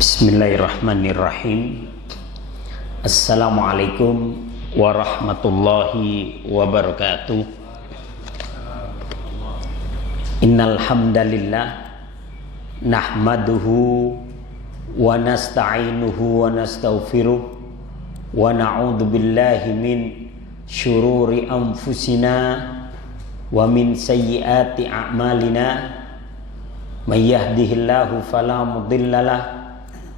Bismillahirrahmanirrahim. Assalamualaikum warahmatullahi wabarakatuh. Innal hamdalillah nahmaduhu wa nasta'inuhu wa nastaghfiruh wa na'udzu billahi min syururi anfusina wa min sayyiati a'malina. May yahdihillahu fala mudhillalah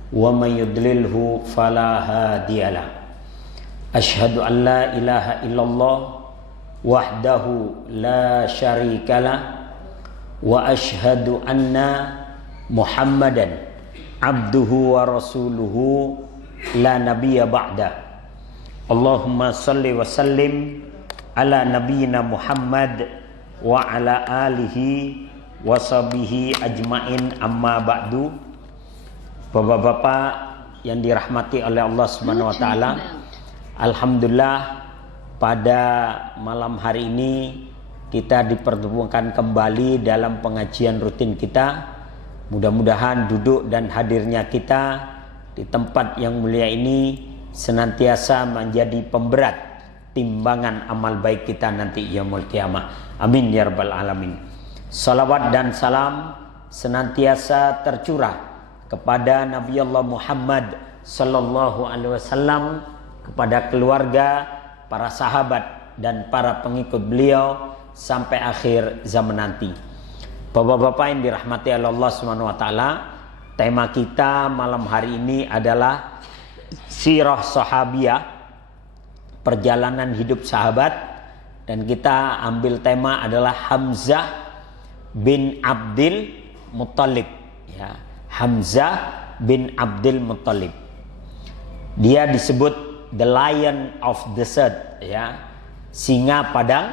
wa may yudlilhu fala hadiyalah. Asyhadu an la ilaha illallah wahdahu la syarikalah wa asyhadu anna Muhammadan abduhu wa rasuluhu la nabiyya ba'da. Allahumma salli wa sallim ala nabiyyina Muhammad wa ala alihi washabihi ajmain, amma ba'du. Bapak-bapak yang dirahmati oleh Allah Subhanahu wa taala, alhamdulillah pada malam hari ini kita dipertemukan kembali dalam pengajian rutin kita. Mudah-mudahan duduk dan hadirnya kita di tempat yang mulia ini senantiasa menjadi pemberat timbangan amal baik kita nanti yaumul qiyamah. Amin ya rabbal alamin. Salawat dan salam senantiasa tercurah kepada Nabi Allah Muhammad sallallahu alaihi wasallam, kepada keluarga, para sahabat dan para pengikut beliau sampai akhir zaman nanti. Bapak-bapak yang dirahmati oleh Allah Subhanahu wa taala, tema kita malam hari ini adalah sirah sahabiyah, perjalanan hidup sahabat, dan kita ambil tema adalah Hamzah bin Abdul Muttalib, ya. Hamzah bin Abdul Muttalib. Dia disebut the lion of desert, ya, singa padang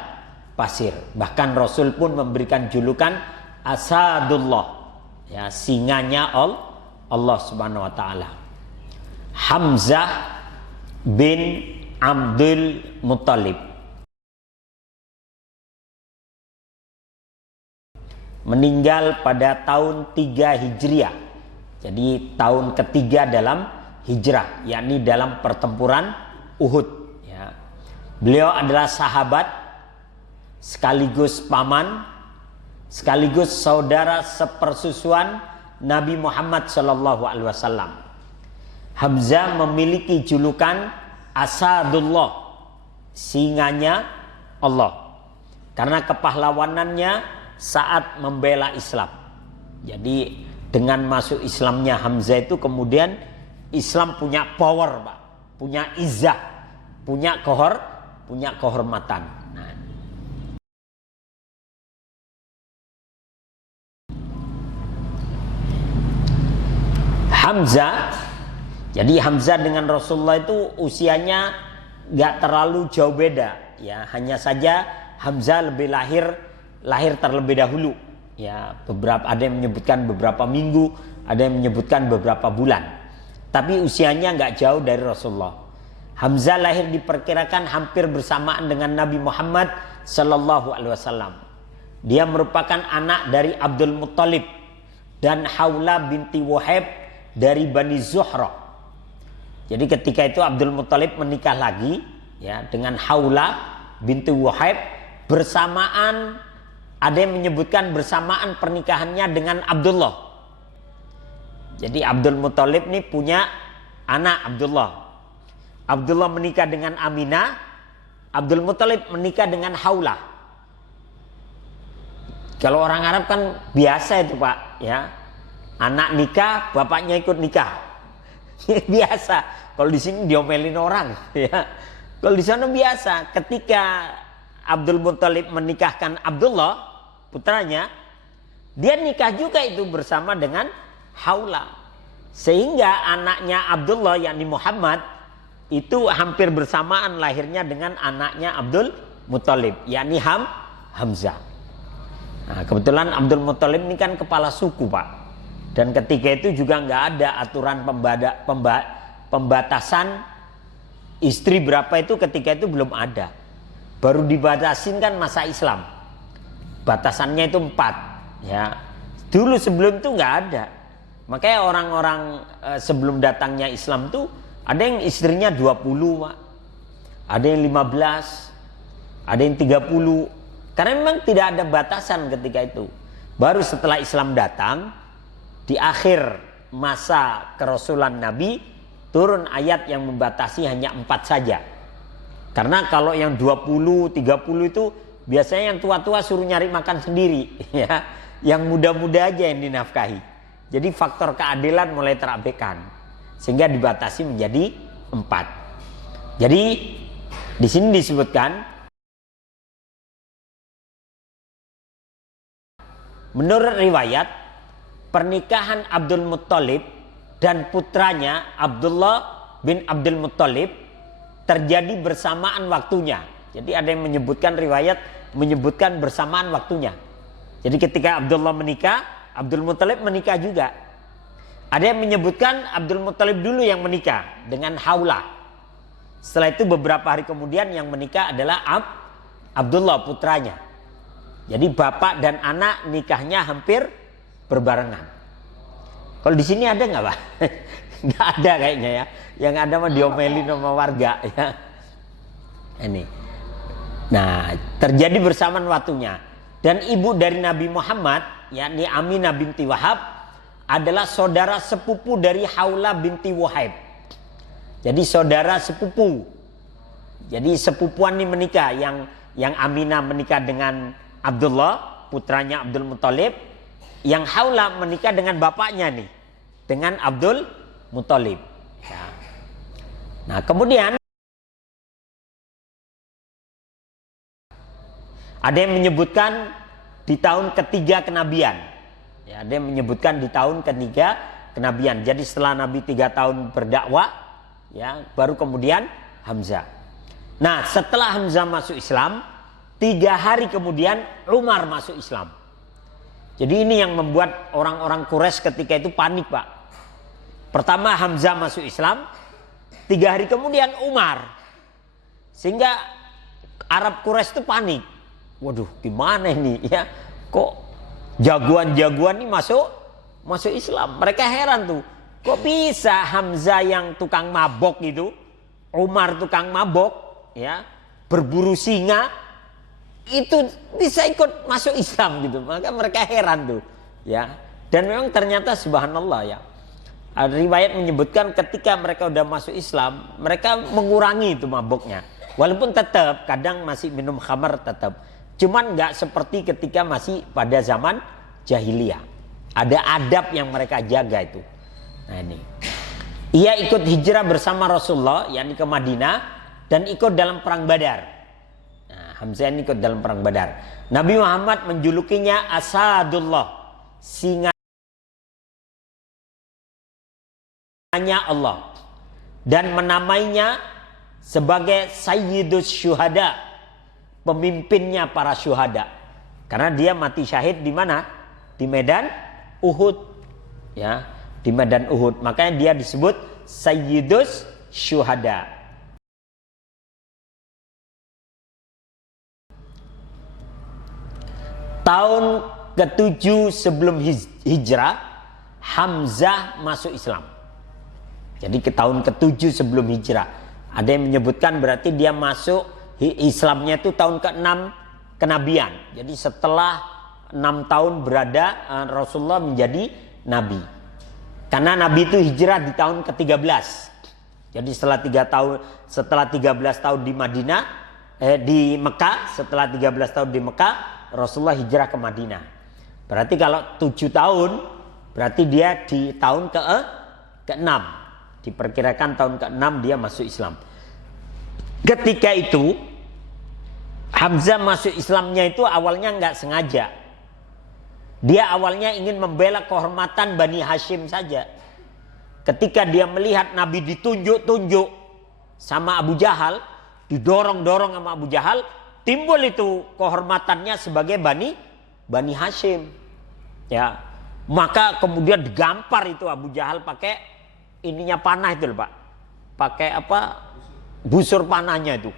pasir. Bahkan Rasul pun memberikan julukan Asadullah, ya, singanya Allah Subhanahu wa taala. Hamzah bin Abdul Muttalib meninggal pada tahun 3 Hijriah. Jadi tahun ketiga dalam hijrah, yakni dalam pertempuran Uhud, ya. Beliau adalah sahabat sekaligus paman sekaligus saudara sepersusuan Nabi Muhammad sallallahu alaihi wasallam. Hamzah memiliki julukan Asadullah, singanya Allah, karena kepahlawanannya saat membela Islam. Jadi dengan masuk Islamnya Hamzah itu kemudian Islam punya power, Pak, punya izzah, punya kehormatan. Nah. Hamzah, jadi Hamzah dengan Rasulullah itu usianya gak terlalu jauh beda, ya. Hanya saja Hamzah lebih lahir terlebih dahulu, ya. Ada yang menyebutkan beberapa minggu, ada yang menyebutkan beberapa bulan, tapi usianya nggak jauh dari Rasulullah. Hamzah lahir diperkirakan hampir bersamaan dengan Nabi Muhammad sallallahu alaihi wasallam. Dia merupakan anak dari Abdul Muttalib dan Haula binti Wahab dari Bani Zuhrah. Jadi ketika itu Abdul Muttalib menikah lagi, ya, dengan Haula binti Wahab bersamaan. Ada yang menyebutkan bersamaan pernikahannya dengan Abdullah. Jadi Abdul Muttalib ini punya anak Abdullah. Abdullah menikah dengan Aminah. Abdul Muttalib menikah dengan Haula. Kalau orang Arab kan biasa itu, Pak, ya. Anak nikah, bapaknya ikut nikah. Biasa. Kalau di sini diomelin orang, ya. Kalau di sana biasa. Ketika Abdul Muttalib menikahkan Abdullah, putranya, dia nikah juga itu bersama dengan Haula. Sehingga anaknya Abdullah, yakni Muhammad, itu hampir bersamaan lahirnya dengan anaknya Abdul Muttalib, yakni Hamzah. Nah, kebetulan Abdul Muttalib ini kan kepala suku, Pak. Dan ketika itu juga nggak ada aturan pembatasan istri berapa, itu ketika itu belum ada. Baru dibatasin kan masa Islam. Batasannya itu 4, ya. Dulu sebelum itu nggak ada. Makanya orang-orang sebelum datangnya Islam tuh ada yang istrinya 20, Pak. Ada yang 15, ada yang 30. Karena memang tidak ada batasan ketika itu. Baru setelah Islam datang, di akhir masa kerasulan Nabi, turun ayat yang membatasi hanya 4 saja. Karena kalau yang 20, 30 itu biasanya yang tua-tua suruh nyari makan sendiri, ya. Yang muda-muda aja yang dinafkahi. Jadi faktor keadilan mulai terabaikan, sehingga dibatasi menjadi 4. Jadi di sini disebutkan, menurut riwayat, pernikahan Abdul Muttalib dan putranya Abdullah bin Abdul Muttalib terjadi bersamaan waktunya. Jadi ada yang menyebutkan, riwayat menyebutkan bersamaan waktunya. Jadi ketika Abdullah menikah, Abdul Muttalib menikah juga. Ada yang menyebutkan Abdul Muttalib dulu yang menikah dengan Haulah. Setelah itu beberapa hari kemudian yang menikah adalah Abdullah putranya. Jadi bapak dan anak nikahnya hampir berbarengan. Kalau di sini ada nggak, Pak? Nggak ada kayaknya ya. Yang ada mah diomelin sama warga ya. Ini. Nah, terjadi bersamaan waktunya. Dan ibu dari Nabi Muhammad, yakni Aminah binti Wahab, adalah saudara sepupu dari Haulah binti Wahab. Jadi saudara sepupu. Jadi sepupuan ini menikah, yang Aminah menikah dengan Abdullah, putranya Abdul Muttalib, yang Haulah menikah dengan bapaknya nih, dengan Abdul Muttalib. Ya. Nah, kemudian ada yang menyebutkan di tahun ketiga kenabian. Ya, ada yang menyebutkan di tahun ketiga kenabian. Jadi setelah Nabi 3 tahun berdakwah, ya, baru kemudian Hamzah. Nah, setelah Hamzah masuk Islam, 3 hari kemudian Umar masuk Islam. Jadi ini yang membuat orang-orang Quraisy ketika itu panik, Pak. Pertama Hamzah masuk Islam, 3 hari kemudian Umar. Sehingga Arab Quraisy itu panik. Waduh, gimana ini ya? Kok jagoan-jagoan ini masuk Islam? Mereka heran tuh. Kok bisa Hamzah yang tukang mabok itu, Umar tukang mabok, ya, berburu singa, itu bisa ikut masuk Islam gitu. Maka mereka heran tuh, ya. Dan memang ternyata subhanallah ya. Riwayat menyebutkan ketika mereka udah masuk Islam, mereka mengurangi itu maboknya. Walaupun tetap kadang masih minum khamar tetap. Cuman nggak seperti ketika masih pada zaman jahiliyah. Ada adab yang mereka jaga itu. Nah ini. Ia ikut hijrah bersama Rasulullah, yakni ke Madinah, dan ikut dalam perang Badar. Nah, Hamzah ini ikut dalam perang Badar. Nabi Muhammad menjulukinya Asadullah, singanya Allah, dan menamainya sebagai Sayyidus Syuhada, pemimpinnya para syuhada. Karena dia mati syahid di mana? Di medan Uhud. Ya, di medan Uhud. Makanya dia disebut Sayyidus Syuhada. Tahun ke-7 sebelum hijrah, Hamzah masuk Islam. Jadi ke tahun ke-7 sebelum hijrah. Ada yang menyebutkan berarti dia masuk Islamnya itu tahun ke-6 kenabian. Jadi setelah 6 tahun berada Rasulullah menjadi Nabi. Karena Nabi itu hijrah di tahun ke-13. Jadi setelah 13 tahun di Madinah, di Mekah, setelah 13 tahun di Mekah, Rasulullah hijrah ke Madinah. Berarti kalau 7 tahun, berarti dia di tahun ke-6. Diperkirakan tahun ke-6 dia masuk Islam. Ketika itu Hamzah masuk Islamnya itu awalnya nggak sengaja. Dia awalnya ingin membela kehormatan Bani Hashim saja. Ketika dia melihat Nabi ditunjuk-tunjuk sama Abu Jahal, didorong-dorong sama Abu Jahal, timbul itu kehormatannya sebagai Bani Hashim. Ya, maka kemudian digampar itu Abu Jahal pakai ininya panah itu loh, Pak. Pakai apa? Busur panahnya itu,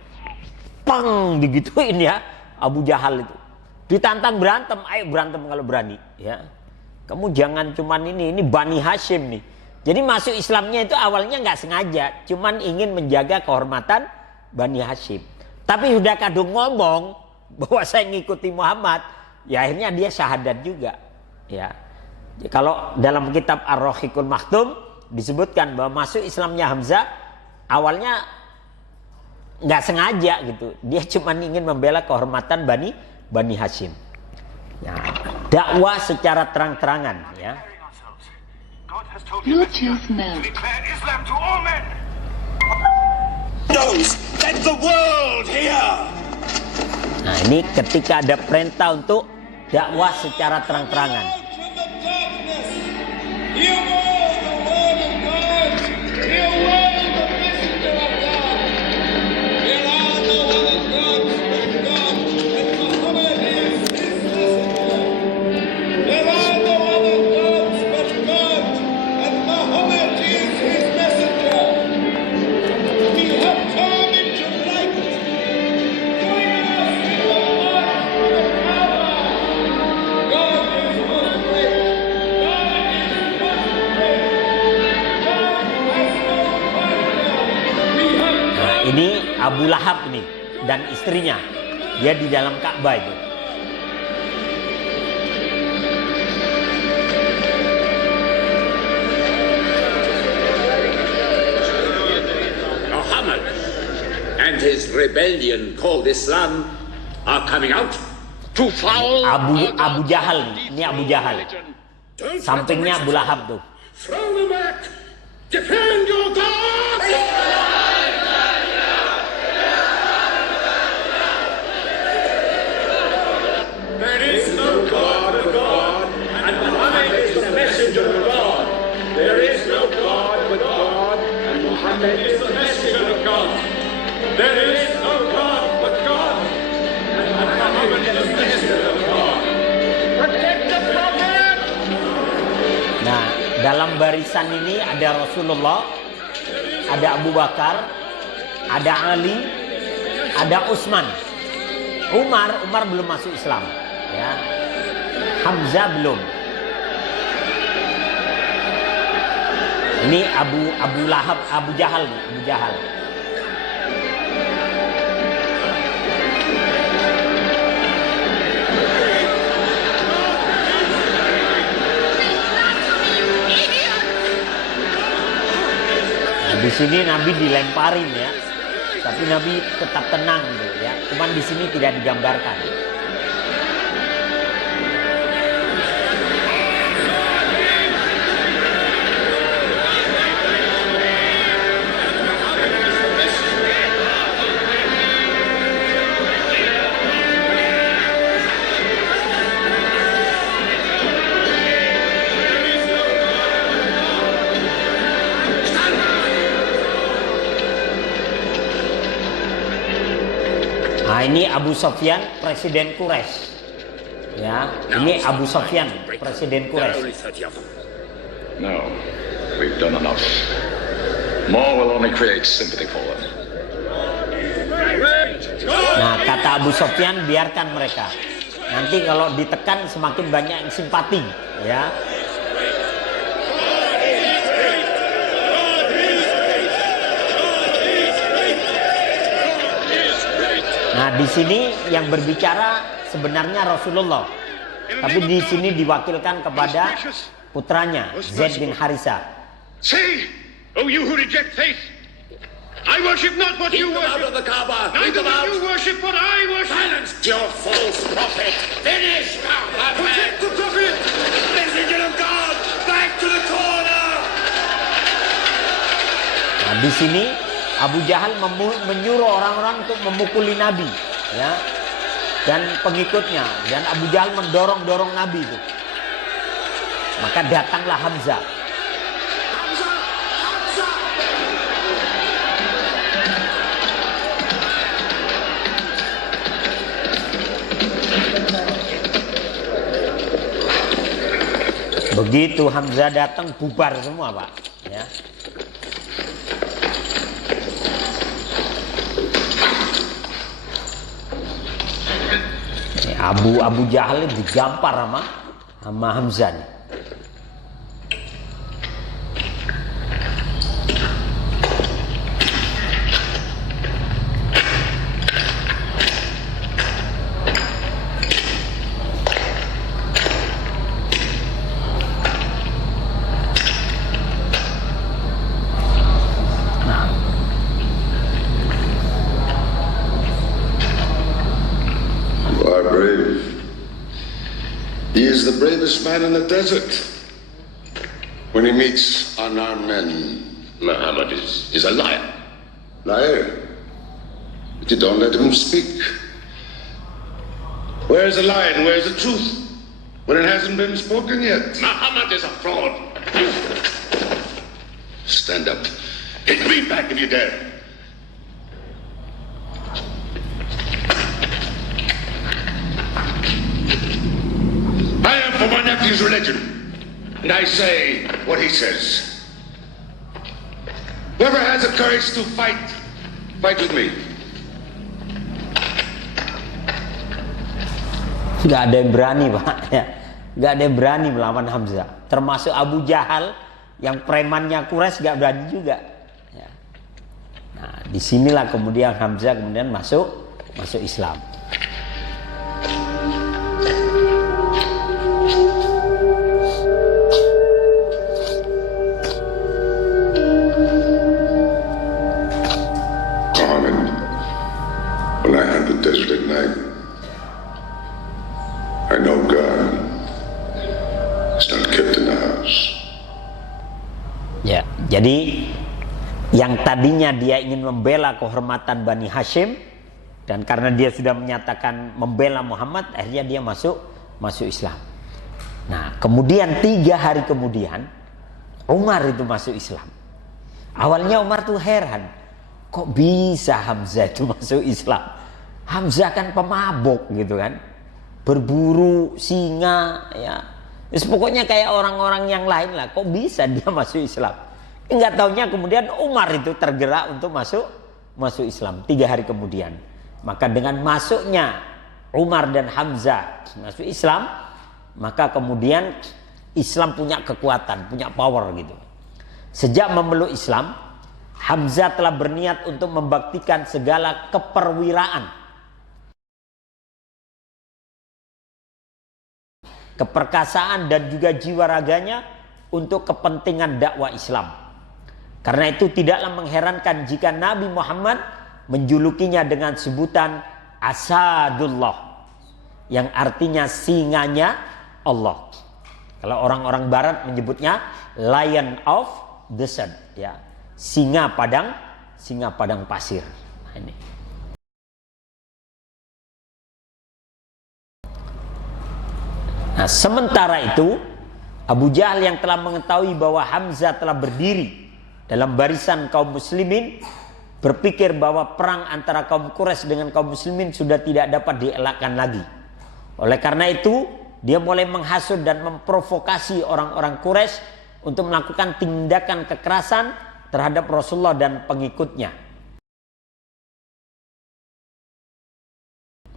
pang, digituin ya Abu Jahal itu. Ditantang berantem, ayo berantem kalau berani, ya. Kamu jangan cuman ini Bani Hashim nih. Jadi masuk Islamnya itu awalnya nggak sengaja, cuman ingin menjaga kehormatan Bani Hashim. Tapi udah kadung ngomong bahwa saya ngikuti Muhammad, ya akhirnya dia syahadat juga. Ya, kalau dalam kitab Ar-Rahiqul Maktum disebutkan bahwa masuk Islamnya Hamzah awalnya nggak sengaja gitu. Dia cuman ingin membela kehormatan Bani Hashim. Ya, dakwah secara terang-terangan, ya. Bluetooth mode. Nah, ini ketika ada perintah untuk dakwah secara terang-terangan. Ini Abu Lahab nih dan istrinya, dia di dalam Ka'bah itu. Muhammad and his rebellion called Islam are coming out to foul Abu Jahal nih, ini Abu Jahal. Sampingnya Abu Lahab tuh. Throw them back. Defend your God. There is no God but God, and Muhammad is the messenger of God. There is no God but God, and Muhammad is the messenger of God. There is no God but God, and Muhammad is the messenger of God. Protect the Prophet! Nah, dalam barisan ini ada Rasulullah, ada Abu Bakar, ada Ali, ada Utsman. Umar belum masuk Islam, ya. Hamzah belum. Ini Abu Lahab, Abu Jahal nih, Abu Jahal. Nah, di sini Nabi dilemparin ya, tapi Nabi tetap tenang tuh ya. Cuman di sini tidak digambarkan. Nah, ini Abu Sufyan, presiden Quraisy. Ya, ini Abu Sufyan, presiden Quraisy. No, we've done enough. More will only create sympathy for them. Nah, kata Abu Sufyan, biarkan mereka. Nanti kalau ditekan semakin banyak yang simpati, ya. Nah, di sini yang berbicara sebenarnya Rasulullah, tapi di sini diwakilkan kepada putranya Zaid bin Harithah. Say, oh you who reject faith, I worship not what you worship. Out of the Kaaba. Neither do you worship what I worship. Silence your false prophet. Finish, Muhammad. Protect the prophet. Messenger of God, back to the corner. Nah, di sini Abu Jahal menyuruh orang-orang untuk memukuli Nabi, ya, dan pengikutnya, dan Abu Jahal mendorong Nabi itu. Maka datanglah Hamzah. Begitu Hamzah datang, bubar semua, Pak, ya. Abu Jahal digampar sama Hamzah nih. this man in the desert when he meets unarmed men. Muhammad is a liar. Liar. But you don't let him speak. Where's the lie and where's the truth when it hasn't been spoken yet? Muhammad is a fraud. Stand up. Hit me back if you dare. I am for my nephew's religion, and I say what he says. Whoever has the courage to fight, fight with me. Nggak ada yang berani, Pak. Ya. Nggak ada yang berani melawan Hamzah. Termasuk Abu Jahal yang premannya Quraisy nggak berani juga. Ya. Nah, disinilah kemudian Hamzah kemudian masuk Islam. Muhammad, when I had the desert at night, I know God is not kept in the house. Ya, jadi yang tadinya dia ingin membela kehormatan Bani Hashim, dan karena dia sudah menyatakan membela Muhammad, akhirnya dia masuk Islam. Nah, kemudian 3 hari kemudian Umar itu masuk Islam. Awalnya Umar tuh heran, kok bisa Hamzah itu masuk Islam? Hamzah kan pemabuk gitu kan, berburu singa, ya. Pokoknya kayak orang-orang yang lain lah. Kok bisa dia masuk Islam? Enggak taunya kemudian Umar itu tergerak untuk masuk Islam 3 hari kemudian. Maka dengan masuknya Umar dan Hamzah masuk Islam, maka kemudian Islam punya kekuatan, punya power gitu. Sejak memeluk Islam, Hamzah telah berniat untuk membaktikan segala keperwiraan, keperkasaan dan juga jiwa raganya untuk kepentingan dakwah Islam. Karena itu tidaklah mengherankan jika Nabi Muhammad menjulukinya dengan sebutan Asadullah, yang artinya singanya Allah. Kalau orang-orang barat menyebutnya Lion of the Sun, ya, singa padang pasir. Nah, ini. Nah, sementara itu Abu Jahal yang telah mengetahui bahwa Hamzah telah berdiri dalam barisan kaum muslimin, berpikir bahwa perang antara kaum Quraisy dengan kaum muslimin sudah tidak dapat dielakkan lagi. Oleh karena itu, dia mulai menghasut dan memprovokasi orang-orang Quraisy untuk melakukan tindakan kekerasan terhadap Rasulullah dan pengikutnya.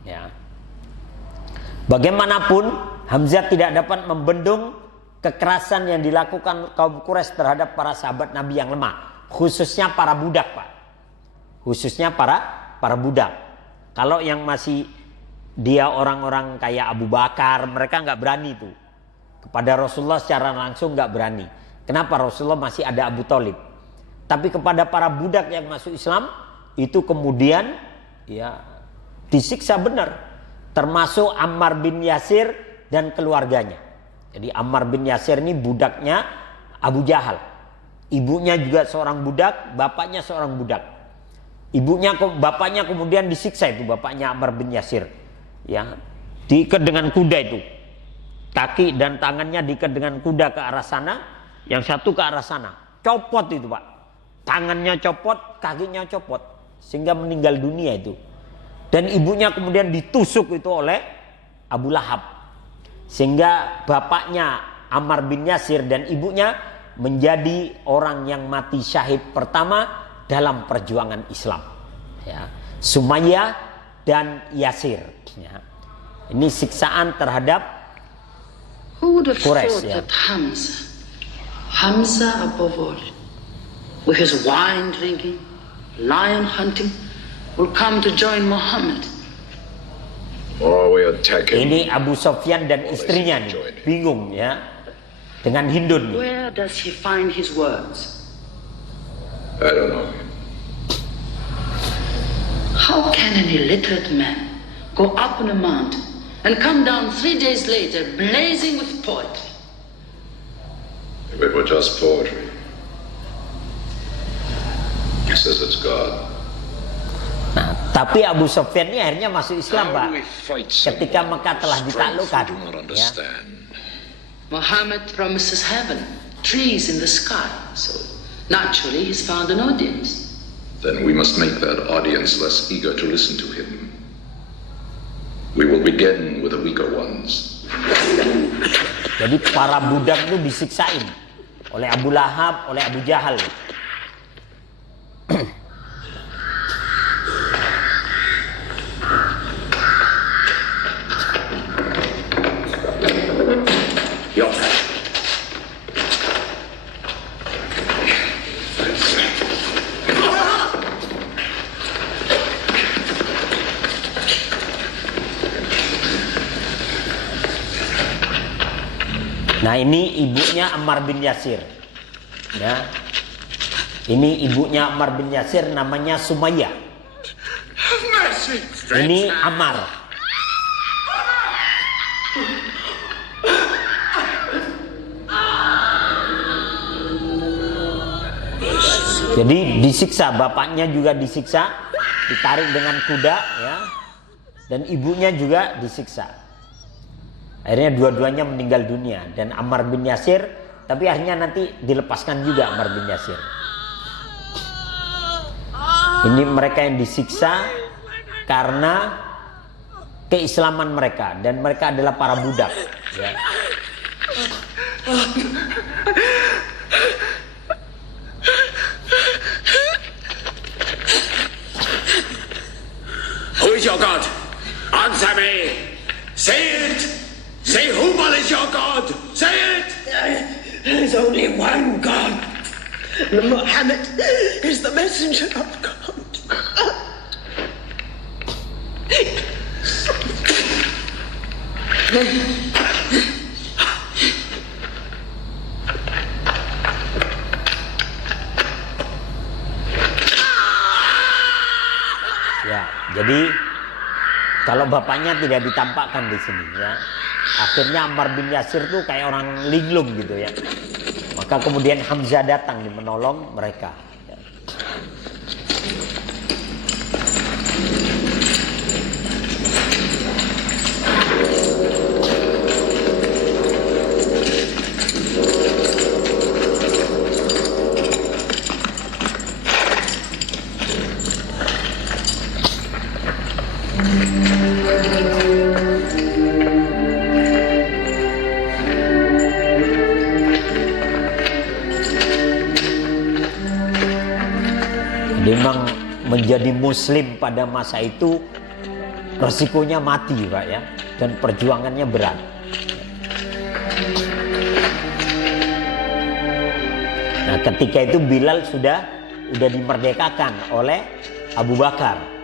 Ya. Bagaimanapun, Hamzah tidak dapat membendung kekerasan yang dilakukan kaum Quraisy terhadap para sahabat Nabi yang lemah, khususnya para budak, Pak. Khususnya para budak. Kalau yang masih dia orang-orang kayak Abu Bakar, mereka nggak berani tuh. Kepada Rasulullah secara langsung nggak berani. Kenapa? Rasulullah masih ada Abu Thalib. Tapi kepada para budak yang masuk Islam, itu kemudian ya disiksa benar. Termasuk Ammar bin Yasir dan keluarganya. Jadi Ammar bin Yasir ini budaknya Abu Jahal. Ibunya juga seorang budak, bapaknya seorang budak. Bapaknya kemudian disiksa itu, bapaknya Ammar bin Yasir. Ya, diikat dengan kuda itu. Kaki dan tangannya diikat dengan kuda ke arah sana, yang satu ke arah sana. Copot itu, Pak. Tangannya copot, kakinya copot, sehingga meninggal dunia itu. Dan ibunya kemudian ditusuk itu oleh Abu Lahab. Sehingga bapaknya Ammar bin Yasir dan ibunya menjadi orang yang mati syahid pertama dalam perjuangan Islam. Ya. Sumayyah dan Yasir. Ya. Ini siksaan terhadap Quraisy. Ya. Hamza above all, with his wine drinking, lion hunting, will come to join Muhammad. Or we attack him. Ini Abu Sofyan dan istrinya nih, bingung ya dengan Hindun. Where does he find his words? I don't know. How can an illiterate man go up on a mountain and come down 3 days later blazing with poetry. If it were just poetry. He says it's God. Nah, tapi Abu Sufyan ini akhirnya masuk Islam, Pak. How do we fight Ketika someone Mekah telah whose ditaklukkan. strength we do not Ya. understand? Muhammad promises heaven, trees in the sky, so naturally he's found an audience. Then we must make that audience less eager to listen to him. We will begin with the weaker ones. Jadi para budak itu disiksain oleh Abu Lahab, oleh Abu Jahal. Your turn. Nah, ini ibunya Ammar bin Yasir. Ya. Ini ibunya Ammar bin Yasir, namanya Sumayyah. Ini Ammar. Jadi disiksa, bapaknya juga disiksa, ditarik dengan kuda, ya. Dan ibunya juga disiksa. Akhirnya dua-duanya meninggal dunia. Dan Ammar bin Yasir, tapi akhirnya nanti dilepaskan juga Ammar bin Yasir. Ini mereka yang disiksa karena keislaman mereka, dan mereka adalah para budak, ya. Who is your God? Answer me. Say it. Say Hubal is your God. Say it. There's only one God. Muhammad is the messenger of God. Ya, jadi kalau bapaknya tidak ditampakkan di sini, ya, akhirnya Ammar bin Yasir tuh kayak orang linglung gitu, ya. Maka kemudian Hamzah datang nih menolong mereka. Ya. Memang menjadi muslim pada masa itu resikonya mati, Pak, ya, dan perjuangannya berat. Nah, ketika itu Bilal sudah dimerdekakan oleh Abu Bakar.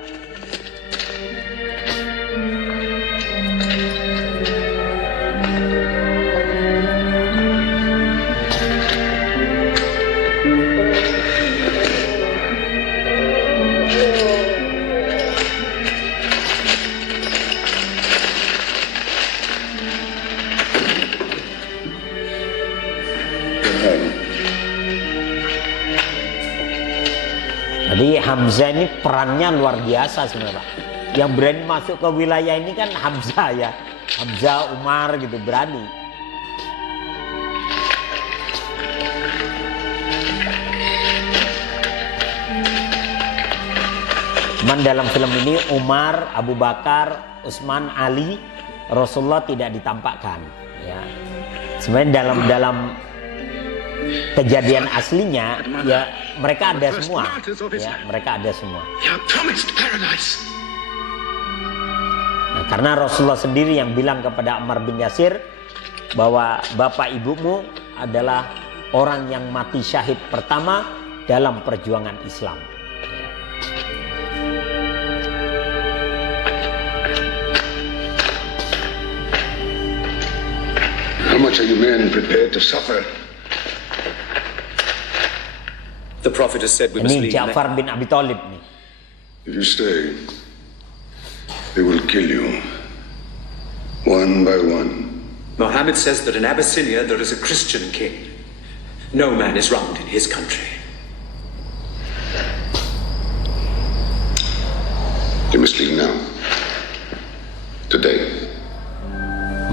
Jadi Hamzah ini perannya luar biasa sebenarnya, Pak. Yang berani masuk ke wilayah ini kan Hamzah, ya. Hamzah, Umar gitu, berani. Cuman dalam film ini Umar, Abu Bakar, Utsman, Ali, Rasulullah tidak ditampakkan, ya. Sebenarnya dalam kejadian aslinya, ya, mereka ada semua, ya, mereka ada semua. Nah, karena Rasulullah sendiri yang bilang kepada Ammar bin Yasir bahwa bapak ibumu adalah orang yang mati syahid pertama dalam perjuangan Islam. How much are you men prepared to suffer? The Prophet has said we must Ini leave. Ja'far bin Abi Thalib nih. If you stay, they will kill you. one by one. Mohammed says that in Abyssinia there is a Christian king. No man is wronged in his country. You must leave now. Today.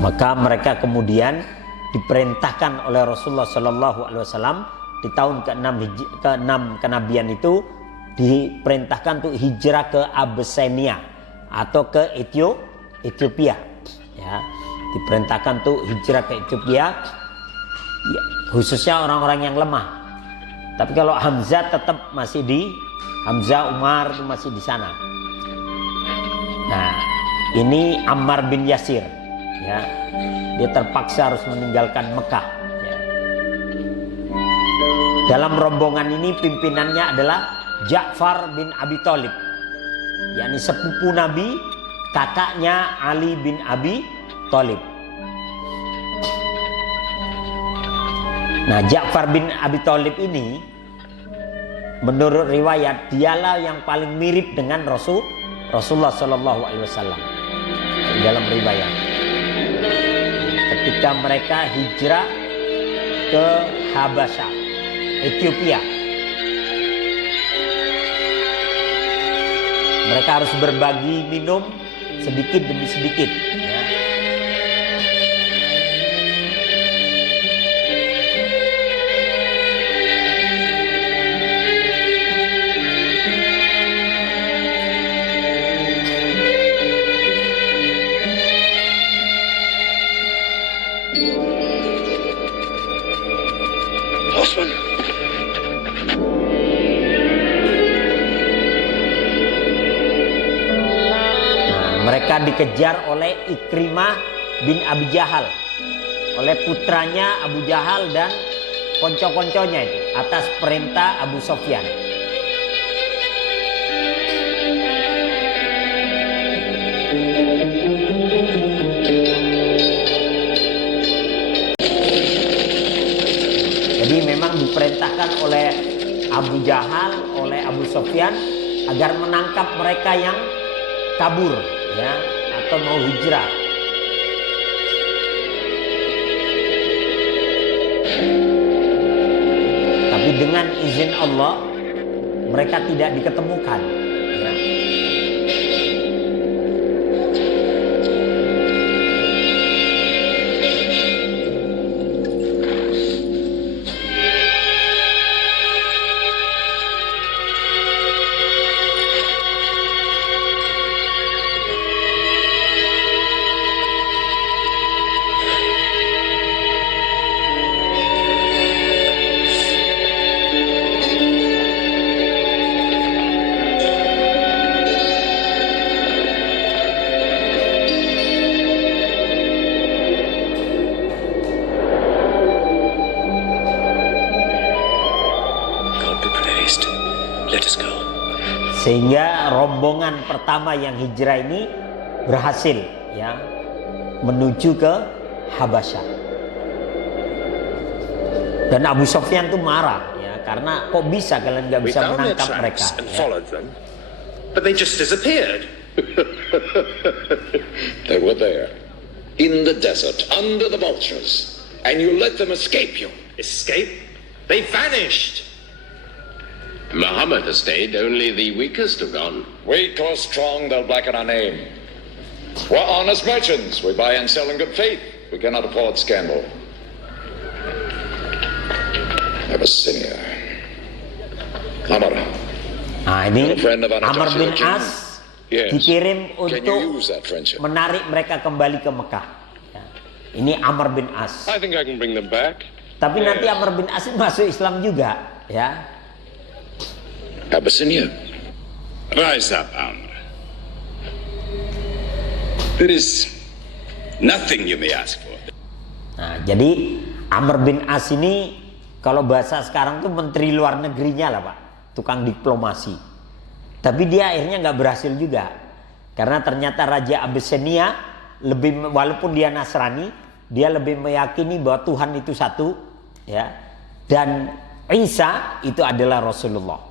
Maka mereka kemudian diperintahkan oleh Rasulullah Shallallahu Alaihi Wasallam di tahun ke-6 kenabian itu diperintahkan untuk hijrah ke Abyssinia atau ke Ethiopia. Ya, diperintahkan untuk hijrah ke Ethiopia, ya, khususnya orang-orang yang lemah. Tapi kalau Hamzah tetap masih Hamzah, Umar masih di sana. Nah, ini Ammar bin Yasir. Ya, dia terpaksa harus meninggalkan Mekah. Ya. Dalam rombongan ini pimpinannya adalah Ja'far bin Abi Thalib, yakni sepupu Nabi, kakaknya Ali bin Abi Thalib. Nah, Ja'far bin Abi Thalib ini menurut riwayat dialah yang paling mirip dengan Rasulullah Shallallahu Alaihi Wasallam dalam riwayat. Ketika mereka hijrah ke Habasyah, Ethiopia, mereka harus berbagi minum sedikit demi sedikit. Ya. Osman! Mereka dikejar oleh Ikrimah bin Abi Jahal, oleh putranya Abu Jahal dan konco-konconya itu atas perintah Abu Sofyan. Jadi memang diperintahkan oleh Abu Jahal, oleh Abu Sofyan agar menangkap mereka yang kabur, ya, atau mau hijrah. Tapi dengan izin Allah mereka tidak diketemukan, ya. Sehingga rombongan pertama yang hijrah ini berhasil, ya, menuju ke Habasyah. Dan Abu Sofyan tuh marah, ya, karena kok bisa kalian nggak bisa menangkap mereka. Ya. But they just disappeared. They were there, in the desert, under the vultures, and you let them escape you. Escape? They vanished. Muhammad has stayed, only the weakest have gone. Weak or strong, they'll blacken our name. We're honest merchants. We buy and sell in good faith. We cannot afford scandal. Abyssinia. Amr. Nah, ini Amr bin As dikirim untuk menarik mereka kembali ke Mekah. Ya. Ini Amr bin As. I think I can bring them back. Tapi nanti Amr bin As masuk Islam juga, ya. Abyssinia. Rise up, Amr. There is nothing you may ask for. Nah, jadi Amr bin As ini kalau bahasa sekarang tuh menteri luar negerinya lah, Pak, tukang diplomasi. Tapi dia akhirnya nggak berhasil juga, karena ternyata Raja Abyssinia walaupun dia Nasrani, dia lebih meyakini bahwa Tuhan itu satu, ya, dan Isa itu adalah Rasulullah.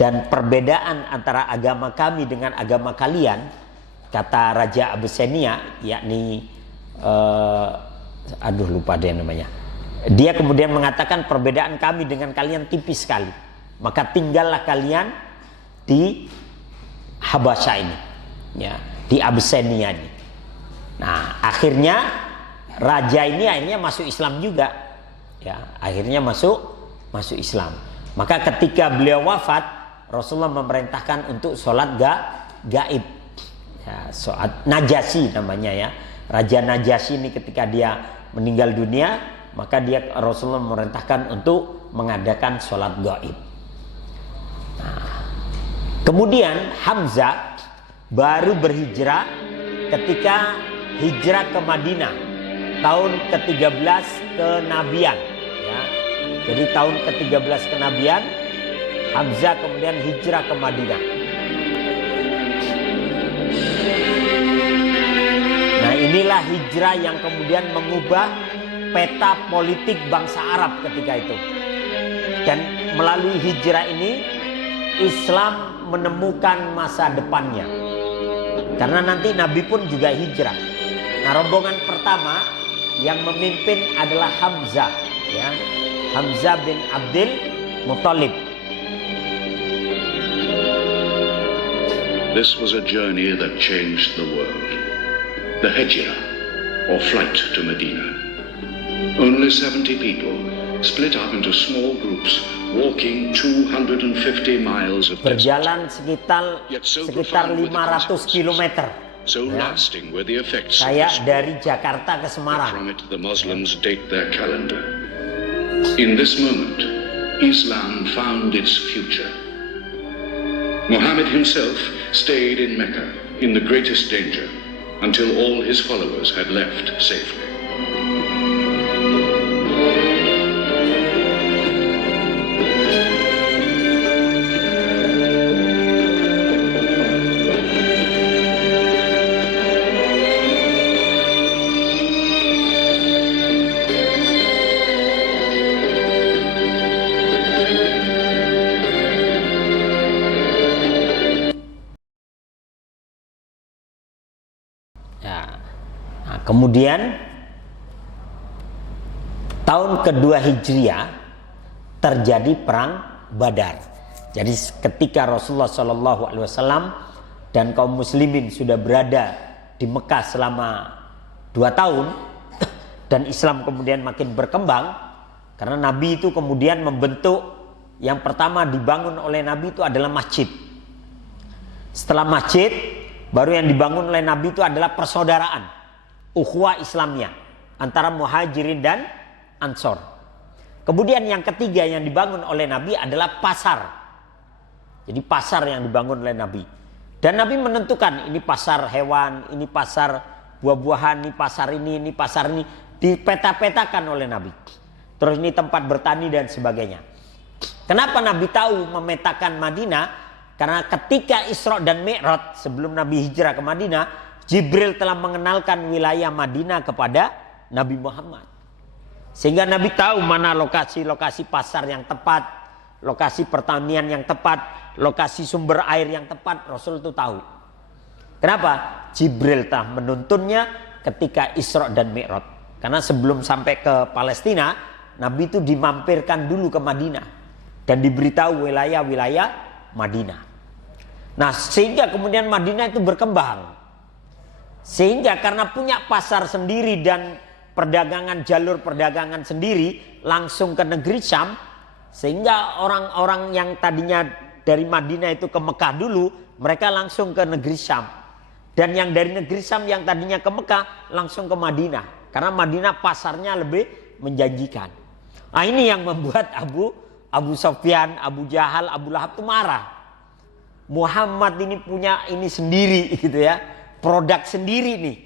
Dan perbedaan antara agama kami dengan agama kalian kata Raja Abyssinia, yakni lupa dia namanya. Dia kemudian mengatakan perbedaan kami dengan kalian tipis sekali. Maka tinggallah kalian di Habasya ini, ya, di Abyssinia ini. Nah, akhirnya raja ini akhirnya masuk Islam juga, ya, akhirnya masuk Islam. Maka ketika beliau wafat, Rasulullah memerintahkan untuk sholat gaib, ya, sholat Najasyi namanya, ya. Raja Najasyi ini ketika dia meninggal dunia, maka Rasulullah memerintahkan untuk mengadakan sholat gaib. Nah, kemudian Hamzah baru berhijrah ketika hijrah ke Madinah tahun ke-13 kenabian, ya. Jadi tahun ke-13 kenabian Hamzah kemudian hijrah ke Madinah. Nah, inilah hijrah yang kemudian mengubah peta politik bangsa Arab ketika itu. Dan melalui hijrah ini Islam menemukan masa depannya. Karena nanti Nabi pun juga hijrah. Nah, rombongan pertama yang memimpin adalah Hamzah, ya. Hamzah bin Abdul Muthalib. This was a journey that changed the world. The Hijrah, or flight to Medina. Only 70 people, split up into small groups, walking 250 miles of berjalan sekitar 500 km. So lasting were the effects. Kayak dari Jakarta ke Semarang. From it, the Muslims date their calendar. In this moment, Islam found its future. Muhammad himself stayed in Mecca in the greatest danger until all his followers had left safely. Kemudian tahun kedua Hijriah terjadi perang Badar. Jadi ketika Rasulullah SAW dan kaum muslimin sudah berada di Mekah selama 2 tahun dan Islam kemudian makin berkembang, karena Nabi itu kemudian membentuk, yang pertama dibangun oleh Nabi itu adalah masjid. Setelah masjid, baru yang dibangun oleh Nabi itu adalah persaudaraan, ukhuwah Islamnya antara Muhajirin dan Ansor. Kemudian yang ketiga yang dibangun oleh Nabi adalah pasar. Jadi pasar yang dibangun oleh Nabi. Dan Nabi menentukan ini pasar hewan, ini pasar buah-buahan, ini pasar ini pasar ini. Dipeta-petakan oleh Nabi. Terus ini tempat bertani dan sebagainya. Kenapa Nabi tahu memetakan Madinah? Karena ketika Isra dan Mi'raj, sebelum Nabi hijrah ke Madinah, Jibril telah mengenalkan wilayah Madinah kepada Nabi Muhammad. Sehingga Nabi tahu mana lokasi-lokasi pasar yang tepat, lokasi pertanian yang tepat, lokasi sumber air yang tepat. Rasul itu tahu. Kenapa? Jibril telah menuntunnya ketika Isra dan Mi'raj. Karena sebelum sampai ke Palestina, Nabi itu dimampirkan dulu ke Madinah dan diberitahu wilayah-wilayah Madinah. Nah, sehingga kemudian Madinah itu berkembang. Sehingga karena punya pasar sendiri dan perdagangan, jalur perdagangan sendiri langsung ke negeri Syam, sehingga orang-orang yang tadinya dari Madinah itu ke Mekah dulu, mereka langsung ke negeri Syam. Dan yang dari negeri Syam yang tadinya ke Mekah langsung ke Madinah, karena Madinah pasarnya lebih menjanjikan. Nah, ini yang membuat Abu Sufyan, Abu Jahal, Abu Lahab itu marah. Muhammad ini punya ini sendiri gitu ya, produk sendiri nih,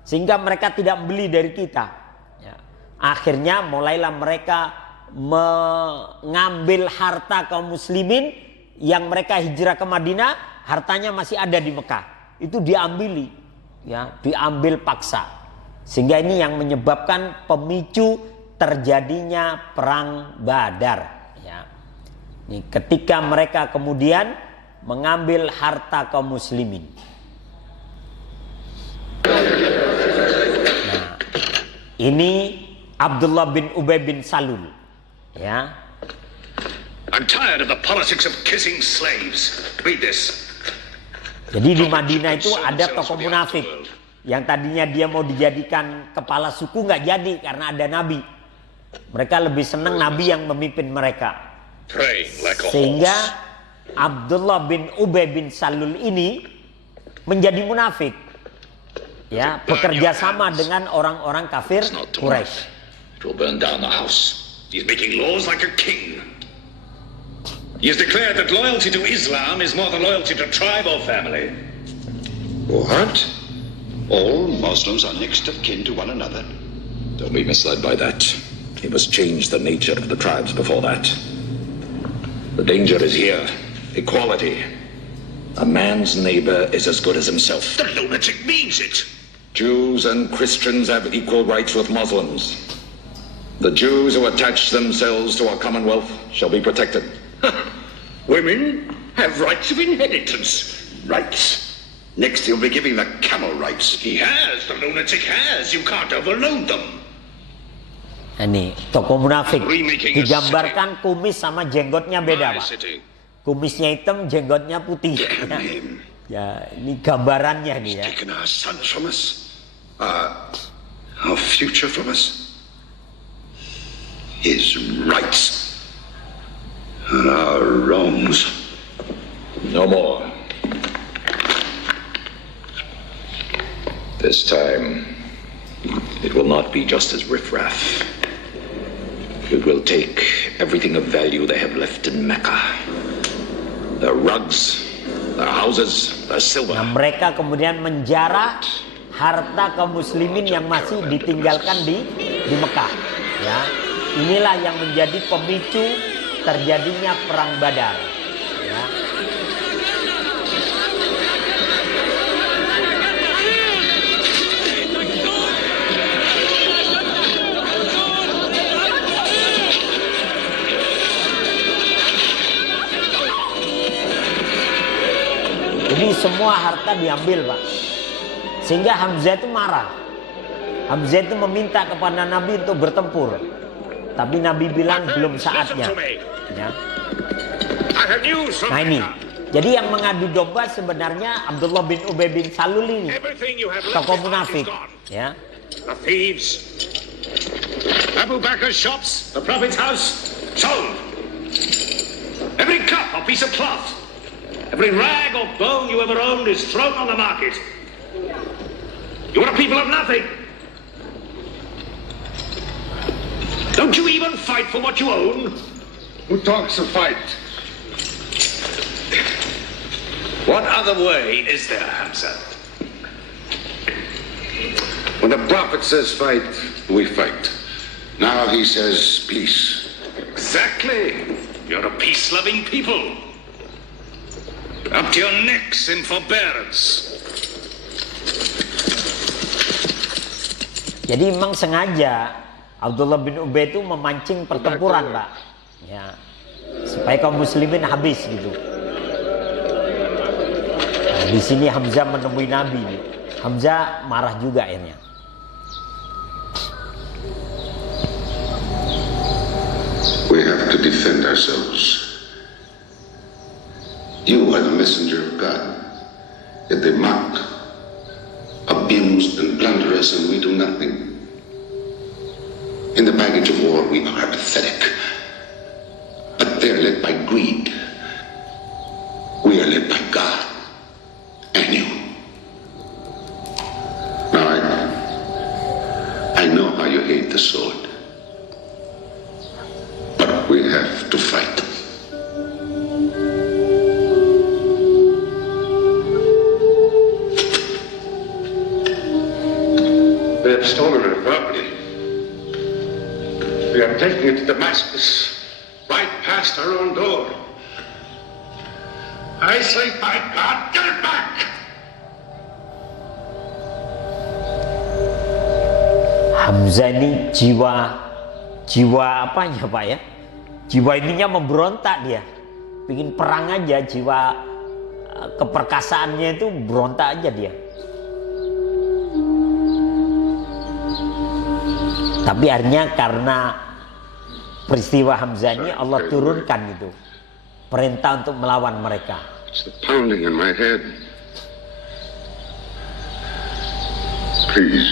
sehingga mereka tidak membeli dari kita, ya. Akhirnya mulailah mereka mengambil harta kaum muslimin yang mereka hijrah ke Madinah, hartanya masih ada di Mekah, itu diambili, ya, diambil paksa, sehingga ini yang menyebabkan pemicu terjadinya perang Badar, ya. Ini ketika mereka kemudian mengambil harta kaum muslimin. Ini Abdullah bin Ubay bin Salul. Ya. I'm tired of the politics of kissing slaves. Read this. Jadi di Madinah itu ada tokoh munafik yang tadinya dia mau dijadikan kepala suku, nggak jadi karena ada Nabi. Mereka lebih senang Nabi yang memimpin mereka. Sehingga Abdullah bin Ubay bin Salul ini menjadi munafik. Ya, bekerja sama dengan orang-orang kafir Quraisy. It will burn down the house. He's making laws like a king. He has declared that loyalty to Islam is more than loyalty to tribe or family. What? All Muslims are next of kin to one another. Don't be misled by that. He must change the nature of the tribes before that. The danger is here. Equality. A man's neighbor is as good as himself. The lunatic means it. Jews and Christians have equal rights with Muslims. The Jews who attach themselves to our commonwealth shall be protected. Women have rights of inheritance. Rights? Next he'll be giving the camel rights. He has, the lunatic has. You can't overload them. Ini tokoh munafik digambarkan kumis sama jenggotnya beda, Pak. Kumisnya hitam, jenggotnya putih. Ya, ini gambarannya nih ya. Taking our sons from us, our future from us, his rights and our wrongs. No more. This time, it will not be just as riffraff. It will take everything of value they have left in Mecca. Their rugs, their houses, their silver. Nah, mereka kemudian menjarah harta kaum muslimin yang masih ditinggalkan di Mekah. Ya, inilah yang menjadi pemicu terjadinya perang Badar. Ya. Jadi semua harta diambil, Pak. Sehingga Hamzah itu marah. Hamzah itu meminta kepada Nabi untuk bertempur. Tapi Nabi bilang belum saatnya. Ya. Nah ini. Jadi yang mengadu domba sebenarnya Abdullah bin Ubay bin Salul ini. Tokoh munafik. Ya. The thieves. Abu Bakr's shops, the Prophet's house, sold. Every cup or piece of cloth, every rag or bone you ever owned is thrown on the market. You are a people of nothing. Don't you even fight for what you own? Who talks of fight? What other way is there, Hamza? When the Prophet says fight, we fight. Now he says peace. Exactly. You're a peace-loving people. Up to your necks in forbearance. Jadi memang sengaja Abdullah bin Ubay itu memancing pertempuran, Pak. Ya. Supaya kaum muslimin habis gitu. Nah, di sini Hamzah menemui Nabi. Hamzah marah juga akhirnya. We have to defend ourselves. You are the messenger of God. Yet they mock, abuse, and plunder us, and we do nothing. In the baggage of war, we are pathetic. But they're led by greed. We are led by God and you. Now, I know how you hate the sword. But we have to fight. They have stolen our property. We are taking it to Damascus, right past our own door. I say, by God, get it back! Hamzah ini jiwa apanya, Pak ya? Jiwa ininya memberontak dia. Bikin perang aja, jiwa keperkasaannya itu berontak aja dia. Tapi akhirnya karena peristiwa Hamzah ini Allah turunkan itu perintah untuk melawan mereka. It's the pounding in my head. Please.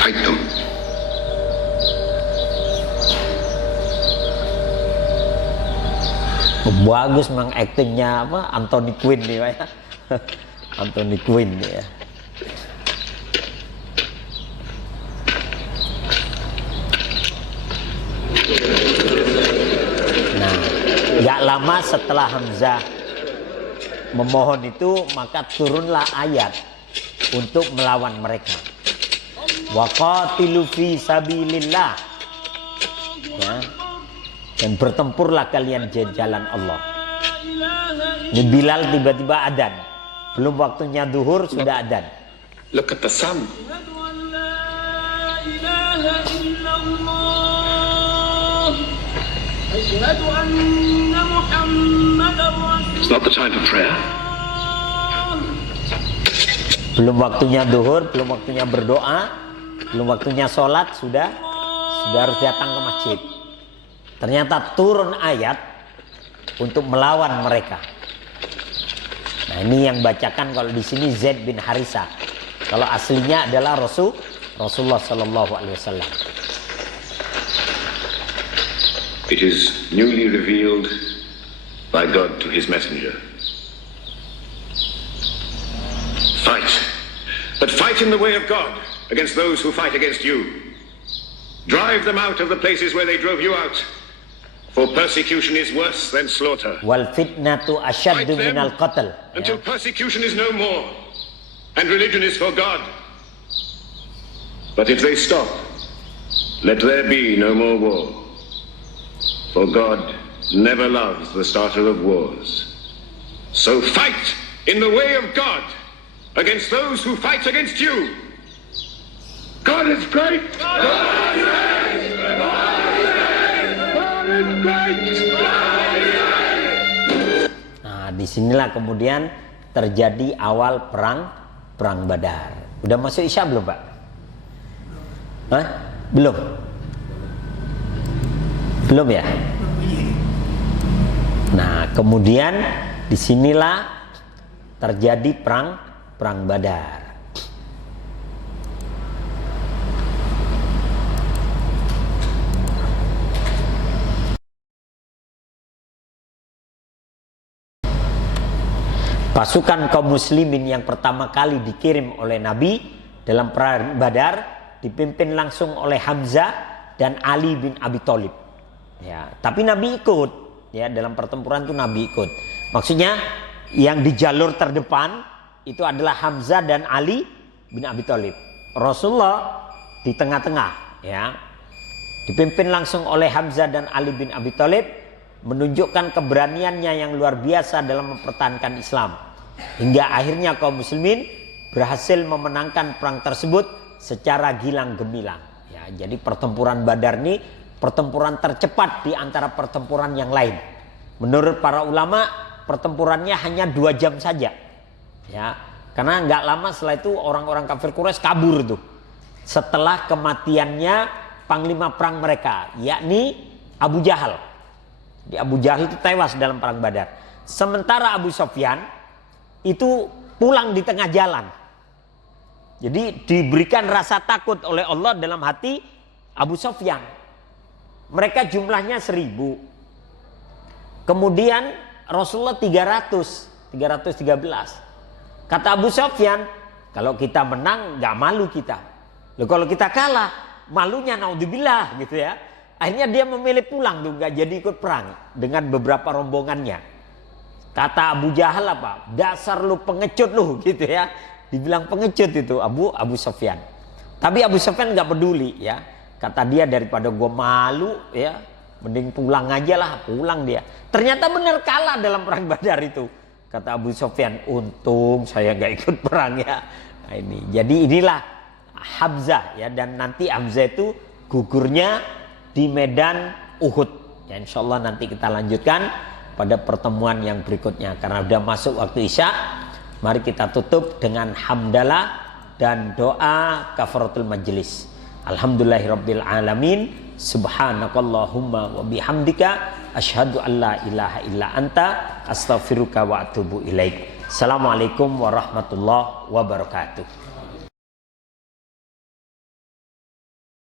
Fight them. Bagus memang aktingnya apa Anthony Quinn nih Pak ya. Anthony Quinn ya. Nah, gak lama setelah Hamzah memohon itu maka turunlah ayat untuk melawan mereka. Waqatilu fi sabilillah. Ya. Dan bertempurlah kalian di jalan Allah. Ini Bilal tiba-tiba adzan. Belum waktunya zuhur sudah adzan. Look at the sun. It's not the time for prayer. Belum waktunya zuhur, belum waktunya berdoa, belum waktunya sholat, sudah harus datang ke masjid. Ternyata turun ayat untuk melawan mereka. Nah, ini yang bacakan kalau di sini Zaid bin Harisah. Kalau aslinya adalah Rasulullah Sallallahu Alaihi Wasallam. It is newly revealed by God to his messenger. Fight, but fight in the way of God against those who fight against you. Drive them out of the places where they drove you out. For persecution is worse than slaughter. Wal fitnatu asyaddu minal qatl. Until persecution is no more and religion is for God. But if they stop, let there be no more war. For God never loves the starter of wars. So fight in the way of God against those who fight against you. God is great. God is great. Nah, disinilah kemudian terjadi awal perang Badar. Udah masuk Isya belum, Pak? Hah? Belum? Belum ya? Nah, kemudian disinilah terjadi perang Badar. Pasukan kaum muslimin yang pertama kali dikirim oleh Nabi dalam perang Badar dipimpin langsung oleh Hamzah dan Ali bin Abi Thalib. Ya, tapi Nabi ikut. Ya, dalam pertempuran itu Nabi ikut. Maksudnya yang di jalur terdepan itu adalah Hamzah dan Ali bin Abi Thalib. Rasulullah di tengah-tengah, ya. Dipimpin langsung oleh Hamzah dan Ali bin Abi Thalib, menunjukkan keberaniannya yang luar biasa dalam mempertahankan Islam. Hingga akhirnya kaum muslimin berhasil memenangkan perang tersebut secara gilang gemilang. Ya, jadi pertempuran Badar ini pertempuran tercepat di antara pertempuran yang lain. Menurut para ulama, pertempurannya hanya 2 jam saja. Ya, karena nggak lama setelah itu orang-orang kafir Quraisy kabur tuh. Setelah kematiannya panglima perang mereka, yakni Abu Jahal. Di Abu Jahal itu tewas dalam perang Badar. Sementara Abu Sufyan itu pulang di tengah jalan. Jadi diberikan rasa takut oleh Allah dalam hati Abu Sufyan. Mereka jumlahnya 1000. Kemudian Rasulullah 313. Kata Abu Sufyan, kalau kita menang gak malu kita. Loh, kalau kita kalah malunya naudzubillah gitu ya. Akhirnya dia memilih pulang tuh, gak jadi ikut perang dengan beberapa rombongannya. Kata Abu Jahal apa? Dasar lu pengecut lu gitu ya. Dibilang pengecut itu Abu Sufyan. Tapi Abu Sufyan gak peduli ya. Kata dia daripada gue malu ya, mending pulang aja lah, pulang dia. Ternyata benar kalah dalam perang Badar itu. Kata Abu Sufyan, untung saya gak ikut perang ya. Nah, ini. Jadi inilah Hamzah ya, dan nanti Hamzah itu gugurnya di medan Uhud. Ya, insya Allah nanti kita lanjutkan pada pertemuan yang berikutnya. Karena sudah masuk waktu Isya, mari kita tutup dengan hamdalah dan doa kafaratul majlis. Alhamdulillahirabbil alamin. Subhanakallahumma wa bihamdika asyhadu an la ilaha illa anta astaghfiruka wa atubu ilaik. Assalamualaikum warahmatullahi wabarakatuh.